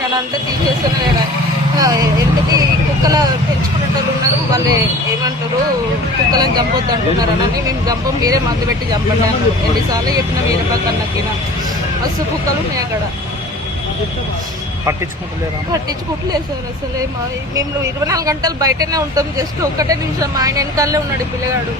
నేను అంతా తీసేస్తాను కదా. ఏంటది కుక్కల పెంచుకునేటోళ్ళు ఉన్నారు, వాళ్ళు ఏమంటారు కుక్కలను చంపొద్దు అంటున్నారు అని. మేము చంపం, మీరే మందు పెట్టి చంపండి అన్నారు. ఎన్నిసార్లు చెప్పినా వేరే పక్కనకినా మస్తు కుక్కలు ఉన్నాయి అక్కడ. పట్టించుకుంటలేదు సార్ అసలు. మేము 24 గంటలు బయటనే ఉంటాం. జస్ట్ 1 నిమిషం ఆయన వెనకాలే ఉన్నాడు ఈ పిల్లగాడు.